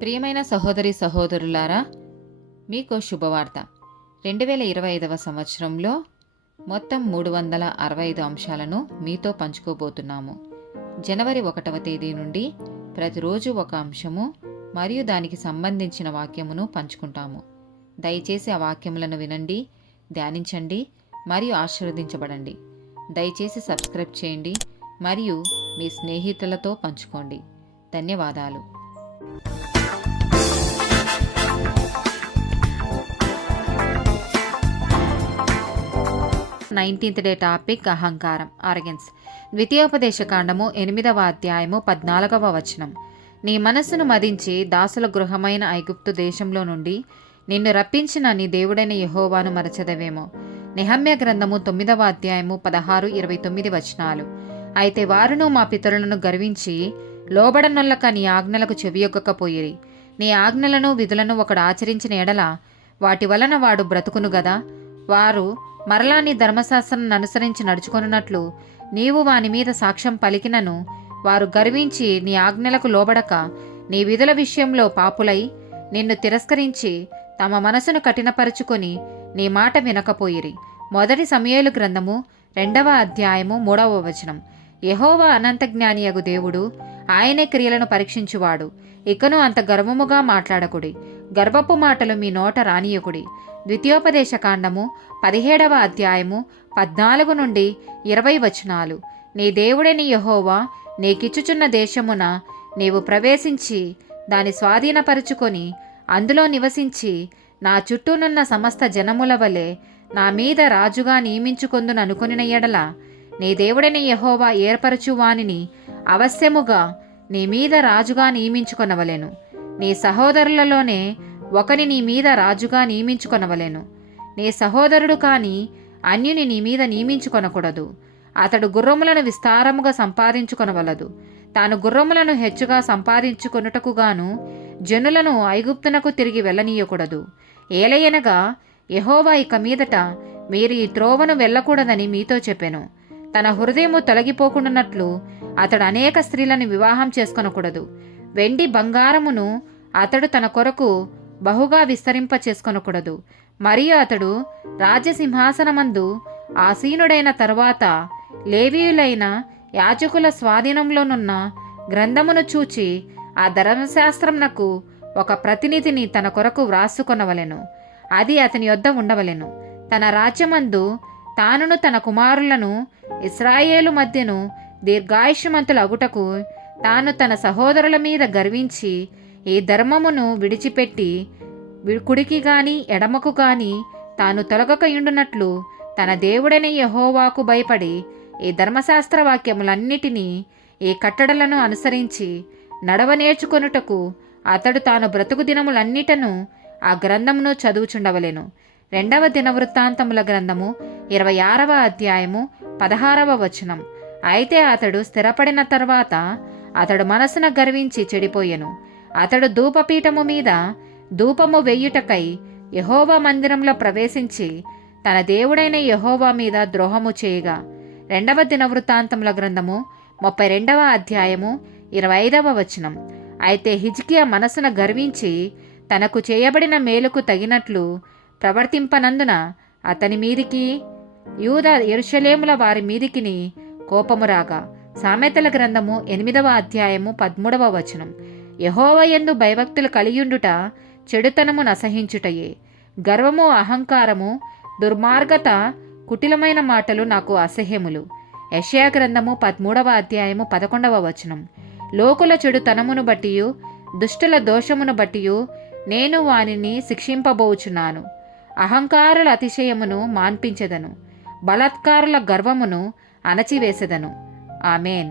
ప్రియమైన సహోదరి సహోదరులారా, మీకు శుభవార్త. 2025 సంవత్సరంలో మొత్తం 365 అంశాలను మీతో పంచుకోబోతున్నాము. జనవరి 1వ తేదీ నుండి ప్రతిరోజు ఒక అంశము మరియు దానికి సంబంధించిన వాక్యమును పంచుకుంటాము. దయచేసి ఆ వాక్యములను వినండి, ధ్యానించండి మరియు ఆశీర్వదించబడండి. దయచేసి సబ్స్క్రైబ్ చేయండి మరియు మీ స్నేహితులతో పంచుకోండి. ధన్యవాదాలు. 19th డే టాపిక్ అహంకారం, ఆరగెన్స్. ద్వితీయోపదేశకాండము 8వ అధ్యాయము 14వ వచనం. నీ మనస్సును మదించి దాసుల గృహమైన ఐగుప్తు దేశంలో నుండి నిన్ను రప్పించిన నీ దేవుడైన యెహోవాను మరచెదవేమో. నెహమ్యా గ్రంథము 9వ అధ్యాయము 16-29 వచనాలు. అయితే వారును మా పితరులను గర్వించి లోబడనొల్లక నీ ఆజ్ఞలకు చెవియొగ్గకపోయిరి. నీ ఆజ్ఞలను విధులను ఒకడు ఆచరించిన ఎడల వాటి వలన వాడు బ్రతుకును గదా. వారు మరలా నీ ధర్మశాస్త్రం అనుసరించి నడుచుకొనున్నట్లు నీవు వాని మీద సాక్ష్యం పలికినను వారు గర్వించి నీ ఆజ్ఞలకు లోబడక నీ విధుల విషయంలో పాపులై నిన్ను తిరస్కరించి తమ మనసును కఠినపరుచుకొని నీ మాట వినకపోయిరి. మొదటి సమూయేలు గ్రంథము 2వ అధ్యాయము 3వ వచనం. యెహోవా అనంత జ్ఞానియగు దేవుడు, ఆయనే క్రియలను పరీక్షించువాడు. ఇకను అంత గర్వముగా మాట్లాడకుడి, గర్వపు మాటలు మీ నోట రానియకుడి. ద్వితీయోపదేశకాండము 17వ అధ్యాయము 14-20 వచనాలు. నీ దేవుడైన యెహోవా నీకిచ్చుచున్న దేశమున నీవు ప్రవేశించి దాని స్వాధీనపరుచుకొని అందులో నివసించి నా చుట్టూనున్న సమస్త జనముల వలె నా మీద రాజుగా నియమించుకొందుననుకొనిన ఎడల నీ దేవుడైన యెహోవా ఏర్పరచు వానిని అవశ్యముగా నీ మీద రాజుగా నియమించుకొనవలెను. నీ సహోదరులలోనే ఒకని నీ మీద రాజుగా నియమించుకొనవలెను. నీ సహోదరుడు కాని అన్యుని నీ మీద నియమించుకొనకూడదు. అతడు గుర్రములను విస్తారముగా సంపాదించుకొనవలదు. తాను గుర్రములను హెచ్చుగా సంపాదించుకొనుటకుగాను జనులను ఐగుప్తునకు తిరిగి వెళ్ళనీయకూడదు. ఏలయనగా యెహోవా ఇక మీదట మీరు ఈ త్రోవను వెళ్ళకూడదని మీతో చెప్పెను. తన హృదయము తొలగిపోకుండానట్లు అతడు అనేక స్త్రీలను వివాహం చేసుకొనకూడదు. వెండి బంగారమును అతడు తన కొరకు బహుగా విస్తరింప చేసుకొనకూడదు. మరియు అతడు రాజ్యసింహాసనమందు ఆసీనుడైన తరువాత లేవీయులైన యాజకుల స్వాధీనంలోనున్న గ్రంథమును చూచి ఆ ధర్మశాస్త్రమునకు ఒక ప్రతినిధిని తన కొరకు వ్రాసుకొనవలెను. అది అతని యొద్ద ఉండవలెను. తన రాజ్యమందు తానును తన కుమారులను ఇశ్రాయేలు మధ్యను దీర్ఘాయుష్మంతులు అగుటకు తాను తన సహోదరుల మీద గర్వించి ఈ ధర్మమును విడిచిపెట్టి కుడికి గాని ఎడమకు గాని తాను తొలగకయుండునట్లు తన దేవుడైన యెహోవాకు భయపడి ఈ ధర్మశాస్త్ర వాక్యములన్నిటినీ ఈ కట్టడలను అనుసరించి నడవ నేర్చుకొనుటకు అతడు తాను బ్రతుకు దినములన్నిటను ఆ గ్రంథమును చదువుచుండవలెను. 2వ దినవృత్తాంతముల గ్రంథము 26వ అధ్యాయము 16వ వచనం. అయితే అతడు స్థిరపడిన తర్వాత అతడు మనసున గర్వించి చెడిపోయెను. అతడు ధూపపీఠము మీద ధూపము వెయ్యుటకై యెహోవా మందిరంలో ప్రవేశించి తన దేవుడైన యెహోవా మీద ద్రోహము చేయగా. 2వ దినవృత్తాంతముల గ్రంథము 32వ అధ్యాయము 25వ వచనం. అయితే హిజ్కియా మనసున గర్వించి తనకు చేయబడిన మేలుకు తగినట్లు ప్రవర్తింపనందున అతని మీదికి యూదా యెరూషలేముల వారి మీదికిని కోపము రాగా. సామెతల గ్రంథము 8వ అధ్యాయము 13వ వచనం. యెహోవా యందు భయభక్తులు కలియుండుట చెడుతనము నసహించుటయే. గర్వము, అహంకారము, దుర్మార్గత, కుటిలమైన మాటలు నాకు అసహ్యములు. యెషయా గ్రంథము 13వ అధ్యాయము 11వ వచనం. లోకుల చెడుతనమును బట్టియు దుష్టుల దోషమును బట్టియు నేను వానిని శిక్షింపబోచున్నాను. అహంకారుల అతిశయమును మాన్పించెదను, బలాత్కారుల గర్వమును అణచివేసెదను. ఆమేన్.